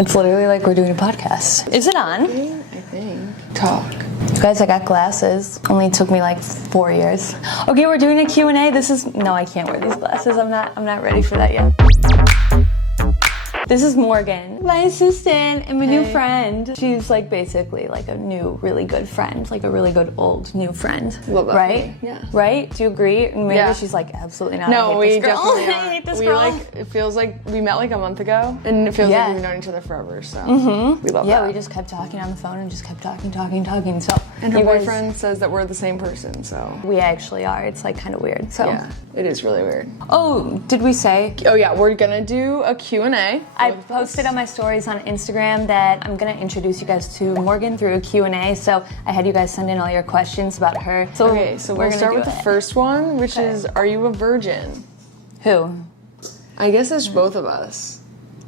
It's literally like we're doing a podcast. Is it on? I think. Talk. Guys, I got glasses. Only took me like 4 years. Okay, we're doing a Q&A. No, I can't wear these glasses. I'm not ready for that yet. This is Morgan, my assistant and my new friend. She's like basically like a new, really good friend, like a really good old new friend. Love that. Right? Yeah. Right? Do you agree? And maybe Yeah. she's like, absolutely not. No, we definitely I hate this we girl. like. It feels like we met like a month ago, and it feels like we've known each other forever. So we love that. Yeah, we just kept talking on the phone and just kept talking. So And her you guys- boyfriend says that we're the same person. So We actually are. It's like kind of weird. So. yeah, it is really weird. Oh, did we say? Oh yeah, we're gonna do a Q&A. I posted on my stories on Instagram that I'm gonna introduce you guys to Morgan through a Q&A. So I had you guys send in all your questions about her. So Okay, so we'll start with the first one, which is, are you a virgin? Who? I guess it's both of us.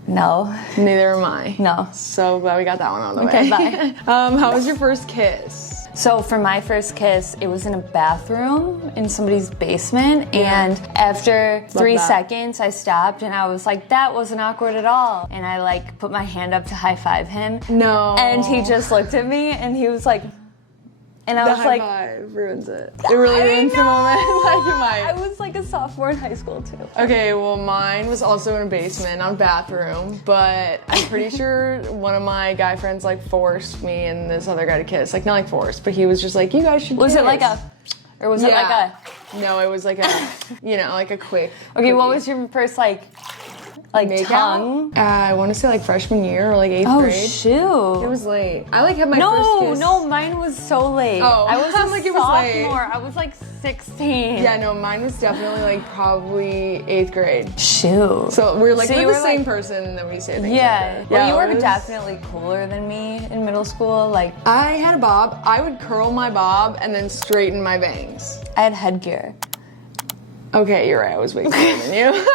No. Neither am I. No. So glad we got that one out of the Okay, way. bye. How was your first kiss? So for my first kiss, it was in a bathroom in somebody's basement, and after 3 that. seconds, I stopped and I was like, that wasn't awkward at all. And I like put my hand up to high five him. No. And he just looked at me and he was like, and I The was high like, five ruins it. It really ruins the moment. Like it might. I was like a sophomore in high school too. Okay, well mine was also in a basement, not a bathroom, but I'm pretty sure one of my guy friends like forced me and this other guy to kiss. Like not like forced, but he was just like, you guys should Was kiss. it like a, or was it like a, No, it was like a, like a quick. okay, what quickie. was your first like Make tongue? out? I want to say like freshman year or like 8th Oh grade. shoot. It was late. I like had my first kiss. No, mine was so late. Oh, I was a like it was late. sophomore. I was like 16. Yeah, no, mine was definitely like probably 8th grade. Shoot. So we're like So we're you the were, same like- person that we say things Yeah. like that. Well, you it were was- definitely cooler than me in middle school. Like, I had a bob. I would curl my bob and then straighten my bangs. I had headgear. Okay, you're right. I was way cooler than you.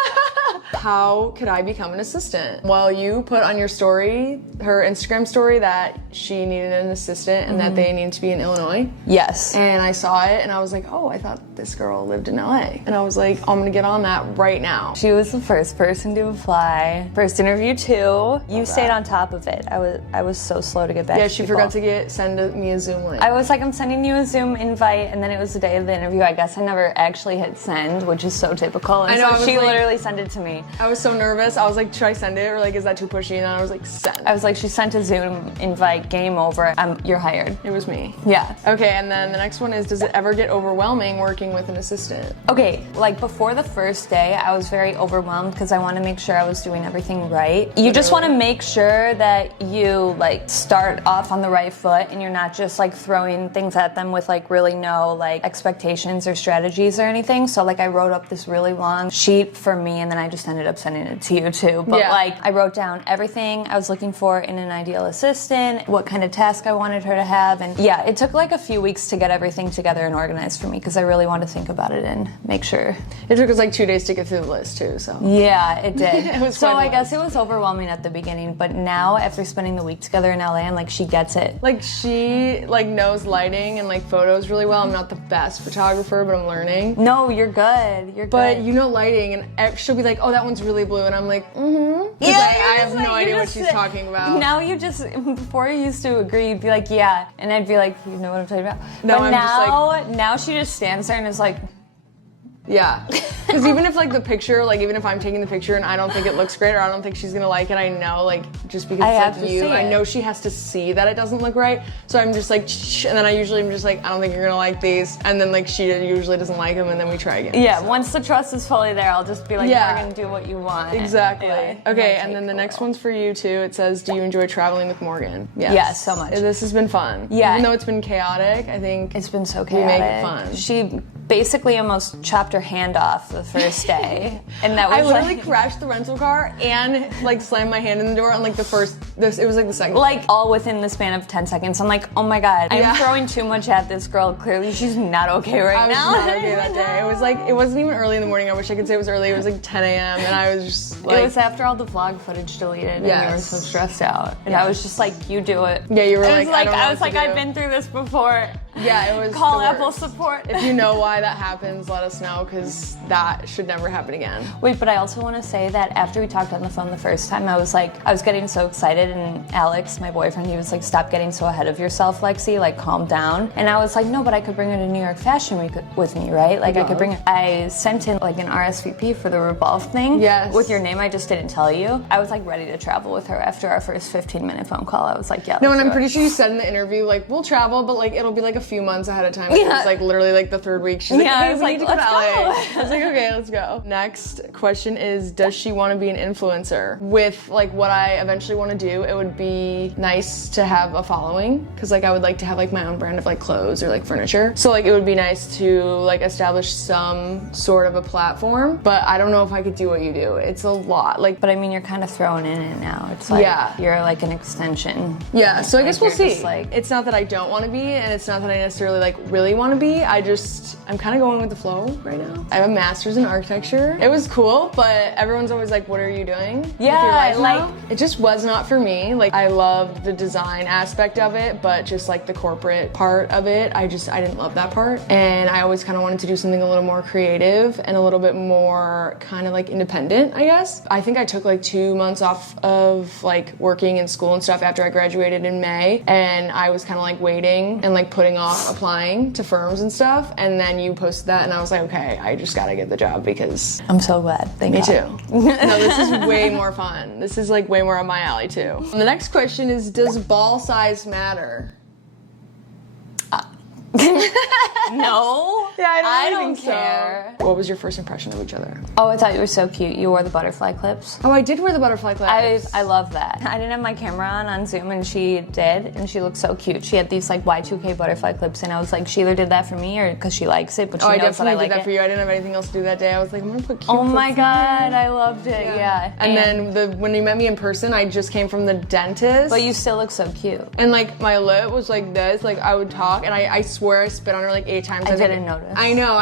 How could I become an assistant? Well, you put on your story, her Instagram story, that she needed an assistant and that they needed to be in Illinois. Yes. And I saw it and I was like, oh, I thought this girl lived in LA. And I was like, I'm gonna get on that right now. She was the first person to apply. First interview too. You stayed on top of it. I was so slow to get back. Yeah, to she people. forgot to send me a Zoom link. I was like, I'm sending you a Zoom invite, and then it was the day of the interview. I guess I never actually hit send, which is so typical. And I know, I so was she like- literally sent it to me. I was so nervous. I was like, should I send it or like, is that too pushy? And then I was like, send. I was like, she sent a Zoom invite, game over. You're hired. It was me. Yeah. Okay, and then the next one is, does it ever get overwhelming working with an assistant? Okay, like before the first day, I was very overwhelmed because I wanted to make sure I was doing everything right. You just want to make sure that you like start off on the right foot and you're not just like throwing things at them with like really no like expectations or strategies or anything. So like I wrote up this really long sheet for me and then I just ended up sending it to you too. But Yeah. like I wrote down everything I was looking for in an ideal assistant, what kind of task I wanted her to have, and yeah, it took like a few weeks to get everything together and organized for me because I really wanted to think about it and make sure. It took us like 2 days to get through the list too, so. Yeah, it did. It was so quite a I guess it was overwhelming at the beginning, but now after spending the week together in LA, I'm like, she gets it. Like she like knows lighting and like photos really well. I'm not the best photographer, but I'm learning. No, you're good. You're But good. you know lighting, and she'll be like, oh, that one's really blue, and I'm like, mm-hmm. Yeah, I you're have just no like- idea you're what just she's like- talking about. Now you just, before you used to agree, you'd be like, yeah, and I'd be like, you know what I'm talking about? No, but I'm just now she just stands there and is like, Yeah. Because even if like the picture, like even if I'm taking the picture and I don't think it looks great or I don't think she's gonna like it, I know like just because I it's have like to you, see I it. know she has to see that it doesn't look right. So I'm just like, shh, and then I usually am just like, I don't think you're gonna like these, and then like she usually doesn't like them, and then we try again. yeah, So. once the trust is fully there, I'll just be like, Yeah. we're gonna do what you want. Exactly. Yeah, Okay, that's and then the cool. next one's for you too. It says, do you enjoy traveling with Morgan? Yes. Yeah, so much. This has been fun. Yeah. Even though it's been chaotic, I think It's been so we chaotic. make it fun. She basically almost chopped her hand off the first day, and that was I literally like, crashed the rental car and like slammed my hand in the door on like it was like the second. like all within the span of 10 seconds. I'm like, oh my god, I'm Yeah. throwing too much at this girl. Clearly, she's not okay right I was now. not okay that day. It was like, it wasn't even early in the morning. I wish I could say it was early. It was like 10 a.m. and I was just like, It was after all the vlog footage deleted, and you were Yes. so stressed out. And I was just like, you do it. Yeah, you were I was like, I don't know I was what like, to I've do. been through this before. Yeah, it was Call the Apple worst. support. If you know why that happens, let us know, because that should never happen again. Wait, but I also want to say that after we talked on the phone the first time, I was getting so excited, and Alex, my boyfriend, he was like, stop getting so ahead of yourself, Lexi, like calm down. And I was like, no, but I could bring her to New York Fashion Week with me, right? Like I could bring her. I sent in like an RSVP for the Revolve thing. Yes. With your name, I just didn't tell you. I was like ready to travel with her after our first 15-minute phone call. I was like, yeah. No, and I'm pretty sure you said in the interview, like, we'll travel, but like it'll be like a few months ahead of time. It was like literally like the third week. She's like, Yeah, hey, I was we need like, to go to LA. let's I was like, okay, let's go. Next question is, does she want to be an influencer? With like what I eventually want to do, it would be nice to have a following, because like I would like to have like my own brand of like clothes or like furniture. So like it would be nice to like establish some sort of a platform, but I don't know if I could do what you do. It's a lot. Like, But I mean, you're kind of thrown in it now. It's like you're like an extension. yeah, so I guess we'll see. Like, it's not that I don't want to be, and it's not that I necessarily like really want to be. I'm kind of going with the flow right now. I have a master's in architecture. It was cool, but everyone's always like, what are you doing with your life now? It just was not for me. Like, I loved the design aspect of it, but just like the corporate part of it, I didn't love that part. And I always kind of wanted to do something a little more creative and a little bit more kind of like independent, I guess. I think I took like 2 months off of like working in school and stuff after I graduated in May, and I was kind of like waiting and like putting off applying to firms and stuff, and then you posted that and I was like, okay, I just gotta get the job because I'm so glad. Thank me God. too. No, this is way more fun. This is like way more up my alley too. And the next question is, does ball size matter? No. Yeah, I don't don't care. So. What was your first impression of each other? Oh, I thought you were so cute. You wore the butterfly clips. Oh, I did wear the butterfly clips. I love that. I didn't have my camera on Zoom, and she did, and she looked so cute. She had these like Y2K butterfly clips, and I was like, she either did that for me or because she likes it, but she knows that I like did that it. for you. I didn't have anything else to do that day. I was like, I'm gonna put cute. Oh my clips God, I loved it. Yeah. And then when you met me in person, I just came from the dentist. But you still look so cute. And like my lip was like this. Like I would talk, and I swear I spit on her like 8 times. I didn't notice. I know.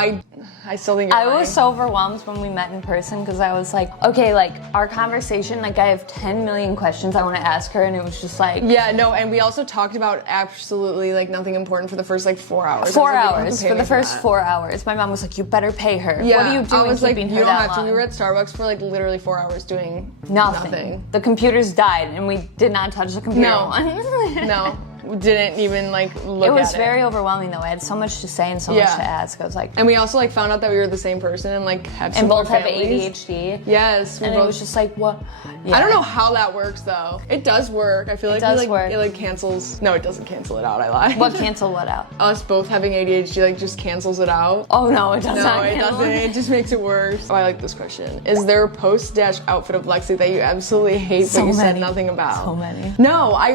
I still think you're I lying. was so overwhelmed when we met in person because I was like, okay, like our conversation, like I have 10 million questions I want to ask her, and it was just like. Yeah, no, and we also talked about absolutely like nothing important for the first like 4 hours. 4 hours for the first 4 hours. My mom was like, "You better pay her. Yeah, what are you doing? I was like, keeping you her don't that have to. long?" We were at Starbucks for like literally 4 hours doing Nothing. The computers died, and we did not touch the computer once. No. Didn't even like look at it. It was very overwhelming though. I had so much to say and so much to ask. I was like, and we also like found out that we were the same person and like have and both have families. ADHD. Yes, and it was just like, what? Yeah. I don't know how that works though. It does work. I feel like it like cancels. No, it doesn't cancel it out. I lied. What cancel what out? Us both having ADHD like just cancels it out. Oh no, it doesn't. No, it doesn't. It just makes it worse. Oh, I like this question. Is there a post-outfit of Lexi that you absolutely hate but you said nothing about? So many. No, I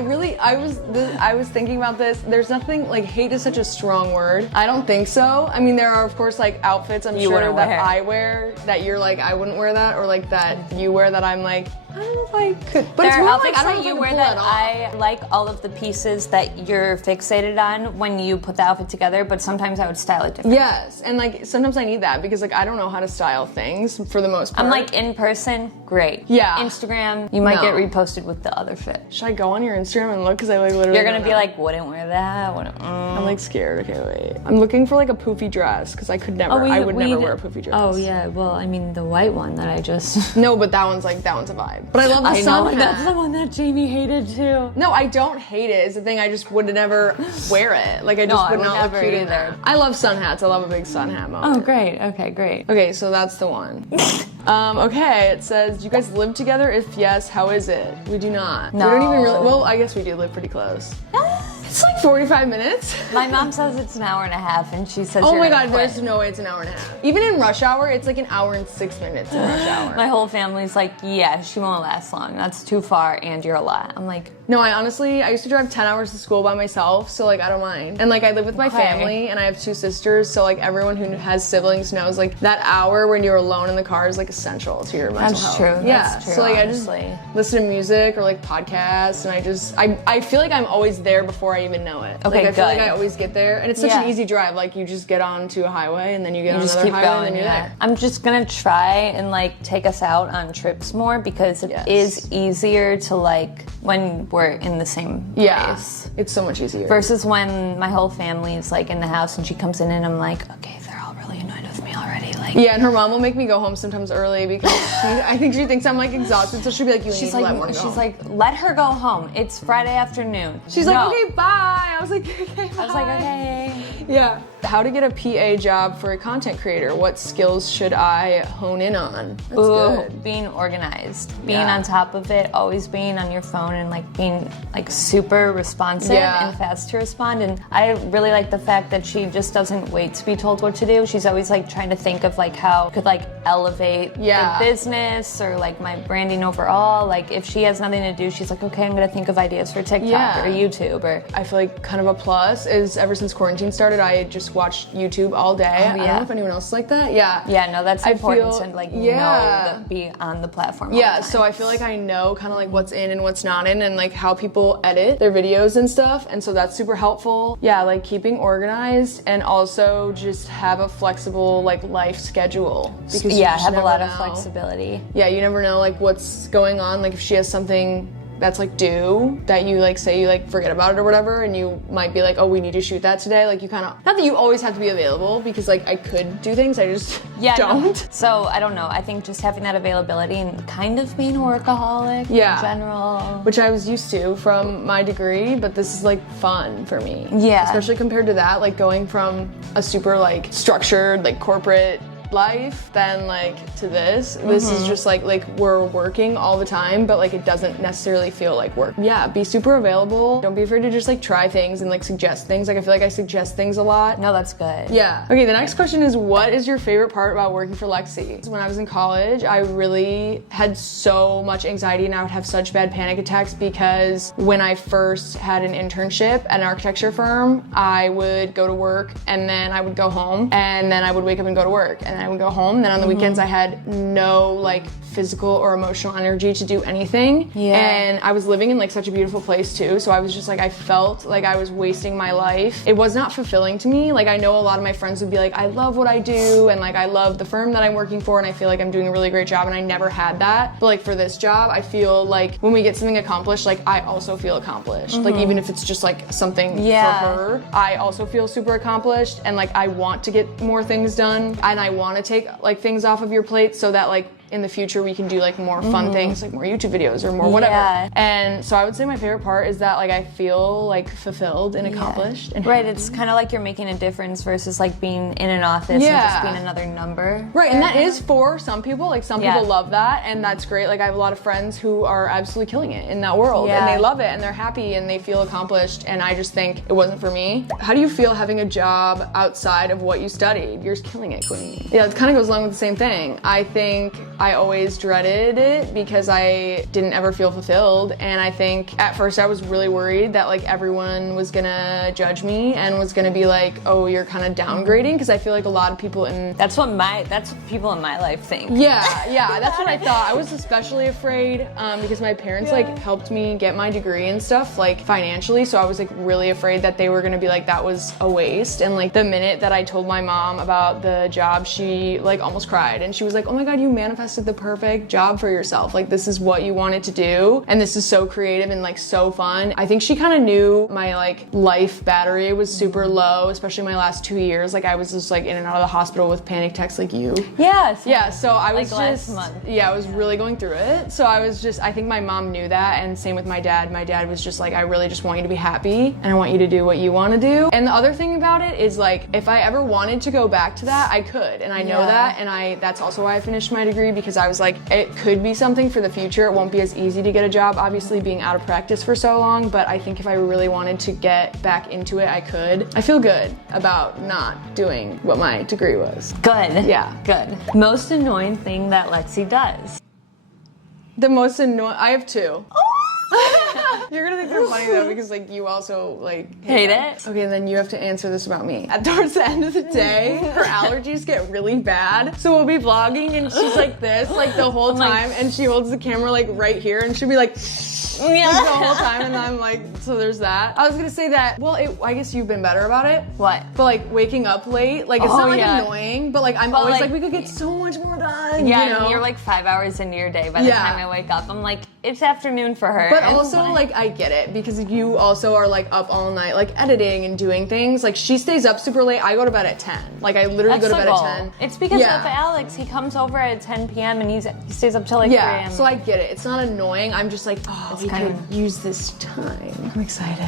was thinking about this. There's nothing, like, hate is such a strong word. I don't think so. I mean, there are, of course, like, outfits I'm sure that I wear that you're like, I wouldn't wear that, or like that you wear that I'm like, I don't know if I could. But there it's are more outfits like, I don't that know you if wear pull that off. I like all of the pieces that you're fixated on when you put the outfit together, but sometimes I would style it differently. Yes, and like sometimes I need that because like I don't know how to style things for the most part. I'm like, in person, great. Yeah. Instagram, you might get reposted with the other fit. Should I go on your Instagram and look? Because I like literally. You're gonna be like, wouldn't wear that. I'm like scared. Okay, wait. I'm looking for like a poofy dress because I could never. I would never wear a poofy dress. Oh yeah, well I mean the white one that I just. No, but that one's a vibe. But I love the sun hat. That's the one that Jamie hated too. No, I don't hate it. It's the thing. I just would never wear it. Like I just would not look cute in that. I love sun hats. I love a big sun hat moment. Oh great. Okay, great. Okay, so that's the one. Okay, it says, do you guys live together? If yes, how is it? We do not. No. We don't even really. Well, I guess we do live pretty close. It's like 45 minutes. My mom says it's an hour and a half, and she says, oh you're my gonna God, quit. there's no way it's an hour and a half. Even in rush hour, it's like an hour and 6 minutes in rush hour. My whole family's like, yeah, she won't last long. That's too far, and you're a lot. I'm like, no, I used to drive 10 hours to school by myself, so like I don't mind. And like I live with my family, and I have 2 sisters, so like everyone who has siblings knows like that hour when you're alone in the car is like essential to your mental health. That's true. Yeah. That's true, So like honestly. I just listen to music or like podcasts, and I feel like I'm always there before I I even know it. Okay, like, I feel like good. I always get there, and it's such an easy drive. Like, you just get onto a highway, and then you get on another highway, and then you're there. I'm just gonna try and like take us out on trips more because it is easier to like when we're in the same place. Yeah, it's so much easier. Versus when my whole family is like in the house and she comes in and I'm like, okay, they're all really annoyed with me already. Like, yeah, and her mom will make me go home sometimes early because I think she thinks I'm like exhausted, so she'll be like, you need to let Morgan go home. She's like, let her go home. It's Friday afternoon. She's like, okay, bye. I was like, okay, bye. I was like, okay. Yeah. How to get a PA job for a content creator? What skills should I hone in on? That's good. Being organized, being on top of it, always being on your phone and like being like super responsive and fast to respond. And I really like the fact that she just doesn't wait to be told what to do. She's always like trying to think of like how could like elevate the business or like my branding overall. Like if she has nothing to do, she's like, okay, I'm gonna think of ideas for TikTok or YouTube. Or I feel like kind of a plus is ever since quarantine started, I just watched YouTube all day. I don't know if anyone else is like that. Yeah, no, that's important to like know that be on the platform. Yeah, so I feel like I know kind of like what's in and what's not in and like how people edit their videos and stuff. And so that's super helpful. Yeah, like keeping organized and also just have a flexible like life schedule. Because have a lot of flexibility. Yeah, you never know like what's going on. Like if she has something that's like due that you like say you like forget about it or whatever, and you might be like, oh, we need to shoot that today. Like you kind of, not that you always have to be available because like I could do things, I just don't. No. So I don't know. I think just having that availability and kind of being a workaholic in general, which I was used to from my degree, but this is like fun for me. Yeah, especially compared to that, like going from a super like structured like corporate life than like to this. This is just like we're working all the time, but like it doesn't necessarily feel like work. Yeah, be super available. Don't be afraid to just like try things and like suggest things. Like I feel like I suggest things a lot. No, that's good. Yeah. Okay, the next question is, what is your favorite part about working for Lexi? When I was in college, I really had so much anxiety and I would have such bad panic attacks because when I first had an internship at an architecture firm, I would go to work and then I would go home and then I would wake up and go to work and I would go home. Then on the weekends I had no like physical or emotional energy to do anything. And I was living in like such a beautiful place too. So I was just like, I felt like I was wasting my life. It was not fulfilling to me. Like I know a lot of my friends would be like, I love what I do and like I love the firm that I'm working for and I feel like I'm doing a really great job, and I never had that. But like for this job, I feel like when we get something accomplished, like I also feel accomplished. Like even if it's just like something for her, I also feel super accomplished, and like I want to get more things done and I want to take like things off of your plate so that like in the future we can do like more fun things, like more YouTube videos or more whatever. And so I would say my favorite part is that like I feel like fulfilled and accomplished. And right, it's kind of like you're making a difference versus like being in an office and just being another number. Right, and that is for some people. Like some people love that, and that's great. Like I have a lot of friends who are absolutely killing it in that world, and they love it, and they're happy, and they feel accomplished, and I just think it wasn't for me. How do you feel having a job outside of what you studied? You're killing it, Queen. Yeah, it kind of goes along with the same thing. I think I always dreaded it because I didn't ever feel fulfilled, and I think at first I was really worried that like everyone was gonna judge me and was gonna be like, oh, you're kind of downgrading, because I feel like a lot of people in that's what people in my life think. Yeah, that's what I thought. I was especially afraid because my parents like helped me get my degree and stuff like financially, so I was like really afraid that they were gonna be like that was a waste. And like the minute that I told my mom about the job, she like almost cried, and she was like, oh my god, you manifested the perfect job for yourself. Like this is what you wanted to do, and this is so creative and like so fun. I think she kind of knew my like life battery was super low, especially my last 2 years. Like I was just like in and out of the hospital with panic attacks like you. So I was like just last month. I was really going through it. So I think my mom knew that, and same with my dad. My dad was just like, I really just want you to be happy and I want you to do what you want to do. And the other thing about it is like if I ever wanted to go back to that, I could, and I know that, and that's also why I finished my degree, because I was like, it could be something for the future. It won't be as easy to get a job, obviously, being out of practice for so long, but I think if I really wanted to get back into it, I could. I feel good about not doing what my degree was. Good. Yeah. Good. Most annoying thing that Lexi does. The most annoying, I have two. You're gonna think they're funny though, because like you also like hate it. Okay, then you have to answer this about me. Towards the end of the day, her allergies get really bad. So we'll be vlogging and she's like this, like the whole time, and she holds the camera like right here, and she'll be like Yeah. like, the whole time, and I'm like, so there's that. I was gonna say that, well, I guess you've been better about it. What? But like waking up late, like it's Oh, not like yeah. annoying, but like I'm But, always like- like, we could get so much more done. Yeah, you know? and you're like 5 hours into your day by the Yeah. time I wake up. I'm like, it's afternoon for her. But It's also, fine. like, I get it because you also are like up all night, like editing and doing things. Like, she stays up super late. I go to bed at 10. Like, I literally that's go to the bed goal. at 10. It's because Yeah. of Alex. He comes over at 10 p.m. and he stays up till like 3 Yeah, a.m. so I get it. It's not annoying. I'm just like, oh, we kind could use this time. I'm excited.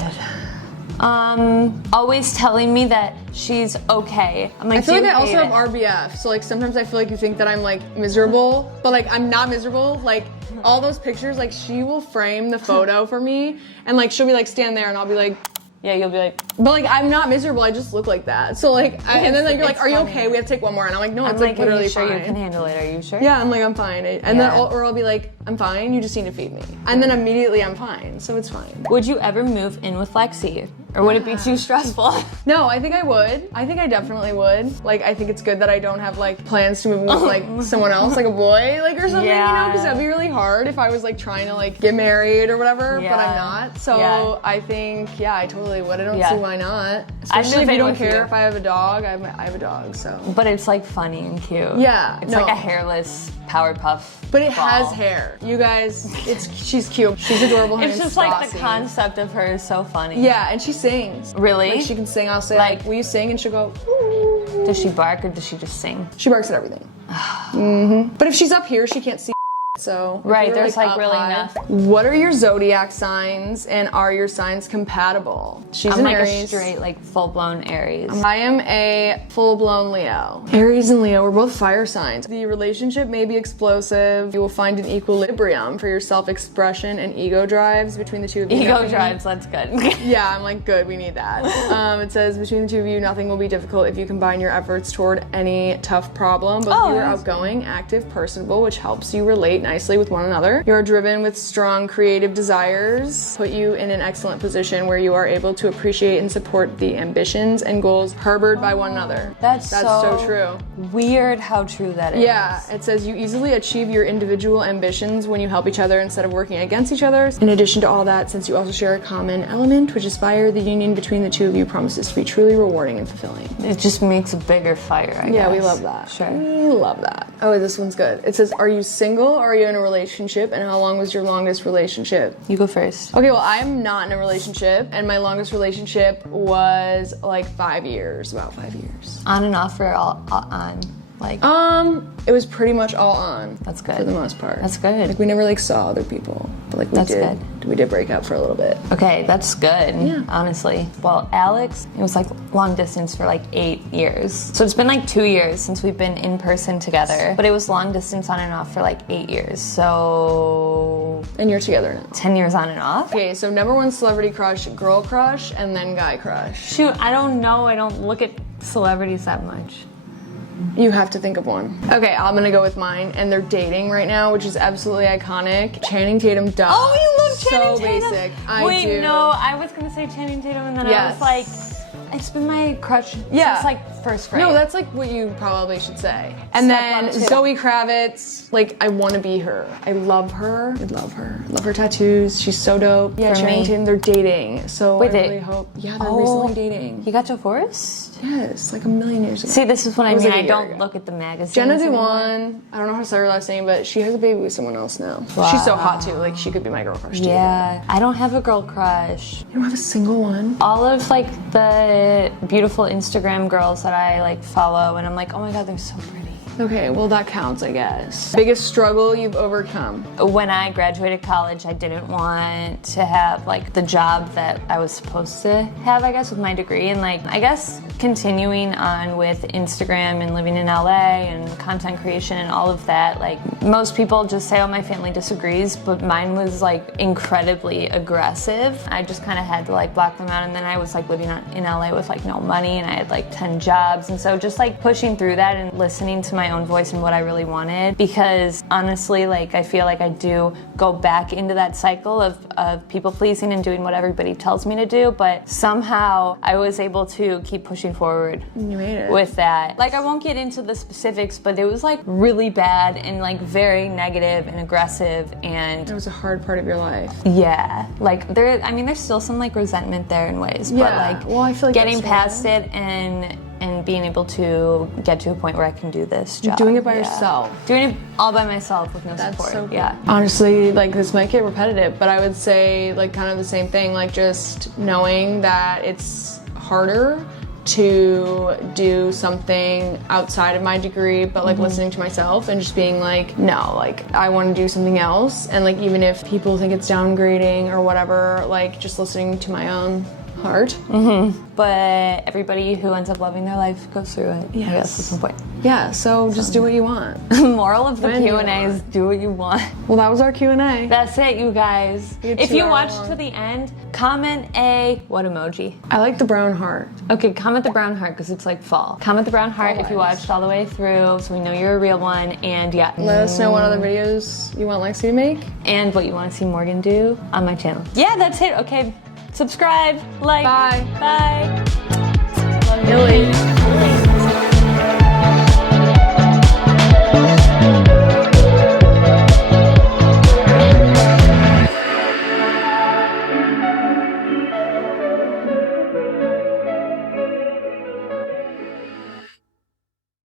always telling me that she's okay. I'm like, I feel like "Do I you also hate have it?" RBF, so like sometimes I feel like you think that I'm like miserable, but like I'm not miserable. Like all those pictures, like she will frame the photo for me, and like she'll be like stand there, and I'll be like, Yeah, you'll be like, but like I'm not miserable. I just look like that. So like, and then like you're like, It's are you funny. okay? We have to take one more, and I'm like, no, I'm it's like, like are literally you sure fine. you can handle it? Are you sure? Yeah, I'm like, I'm fine. And then Yeah. I'll be like, I'm fine. You just need to feed me, and then immediately I'm fine. So it's fine. Would you ever move in with Lexi? Or would it be too stressful? No, I think I would. I think I definitely would. Like, I think it's good that I don't have like plans to move in with like someone else, like a boy, like or something, you know, because that'd be really hard if I was like trying to like get married or whatever, but I'm Yeah. not. So Yeah. I think, yeah, I totally would. I don't Yeah. see why not. I'd Especially move if you in don't with care you. if I have a dog. I have a dog, so. But it's like funny and cute. Yeah, It's no. like a hairless Powerpuff. But it ball. has hair. You guys, she's cute. She's adorable. Her It's name's just like the Stassi. concept of her is so funny. Yeah, and she sings. Really? Like she can sing. I'll say Like- like, will you sing? And she'll go, ooh. Does she bark or does she just sing? She barks at everything. But if she's up here, she can't see. So if Right, you're, there's, like, up really high- nothing. What are your zodiac signs, and are your signs compatible? She's I'm an like Aries. a straight, like full-blown Aries. I am a full-blown Leo. Aries and Leo, we're both fire signs. The relationship may be explosive. You will find an equilibrium for your self-expression and ego drives between the two of you. Ego Nothing- drives, that's good. Yeah, I'm like, good, we need that. It says, between the two of you, nothing will be difficult if you combine your efforts toward any tough problem. Both of you are that's outgoing, active, personable, which helps you relate nicely with one another. You are driven with strong creative desires, put you in an excellent position where you are able to appreciate and support the ambitions and goals harbored by one another. That's so true. Weird how true that is. Yeah, it says you easily achieve your individual ambitions when you help each other instead of working against each other. In addition to all that, since you also share a common element which is fire, the union between the two of you promises to be truly rewarding and fulfilling. It just makes a bigger fire, I guess. Yeah, we love that. Sure. We love that. Oh, this one's good. It says, are you single or are you in a relationship, and how long was your longest relationship? You go first. Okay, well, I'm not in a relationship, and my longest relationship was like 5 years, about 5 years. On and off or all on? Like, It was pretty much all on. That's good. For the most part. That's good. Like we never like saw other people, but like That's we did break up for a little bit. okay, that's good, Yeah. honestly. Well, Alex, it was like long distance for like 8 years. So it's been like 2 years since we've been in person together, but it was long distance on and off for like 8 years. So And you're together now. 10 years on and off. Okay, so number one celebrity crush, girl crush, and then guy crush. Shoot, I don't know. I don't look at celebrities that much. You have to think of one. Okay, I'm gonna go with mine, and they're dating right now, which is absolutely iconic. Channing Tatum, duh. Oh, you love Channing so Tatum. basic. I Wait, do. no, I was gonna say Channing Tatum, and then I Yes. was like, it's been my crush Yeah. since like first grade. No, that's like what you probably should say. And Step then up two. Zoe Kravitz, like I want to be her. I love her. I love her. I love her tattoos. She's so dope. Yeah, For Channing me. Tatum, they're dating. So Wait, I they- really hope. Yeah, they're Oh. recently dating. He got divorced? Yes, like a million years ago. See, this is what I was mean. like a I year don't ago. look at the magazines. Jenna anymore. Dewan, I don't know how to say her last name, but she has a baby with someone else now. She's so hot too. Like she could be my girl crush too. Yeah, I don't have a girl crush. You don't have a single one? All of like the beautiful Instagram girls that I like follow, and I'm like, oh my god, they're so pretty. Okay, well that counts, I guess. Biggest struggle you've overcome? When I graduated college, I didn't want to have like the job that I was supposed to have, I guess, with my degree. And like, I guess continuing on with Instagram and living in LA and content creation and all of that, like most people just say, oh, my family disagrees, but mine was like incredibly aggressive. I just kind of had to like block them out. And then I was like living in LA with like no money, and I had like 10 jobs. And so just like pushing through that and listening to my own voice and what I really wanted, because honestly, like, I feel like I do go back into that cycle of people pleasing and doing what everybody tells me to do, but somehow I was able to keep pushing forward. You made it. With that. Like, I won't get into the specifics, but it was like really bad and like very negative and aggressive, and It was a hard part of your life. yeah, like there's still some like resentment there in ways, but Yeah. like, Well, I feel like getting that's past it and being able to get to a point where I can do this job. Doing it by Yeah. yourself. Doing it all by myself with no That's support. so cool. Yeah. Honestly, like, this might get repetitive, but I would say like kind of the same thing, like just knowing that it's harder to do something outside of my degree, but like listening to myself and just being like, no, like I want to do something else. And like, even if people think it's downgrading or whatever, like just listening to my own heart. But everybody who ends up loving their life goes through it. Yes. I guess that's the point. Yeah, so just do what you want. Moral of the When you Q&A is want. do what you want. Well, that was our Q&A. That's it, you guys. We had If 2 you hours watched long. to the end, comment what emoji? I like the brown heart. Okay, comment the brown heart because it's like fall. Comment the brown heart if you Always. watched all the way through, so we know you're a real one. And yeah, Let us know what other videos you want Lexi to make. and what you want to see Morgan do on my channel. Yeah, that's it. Okay, subscribe, like, Bye. bye. Billy.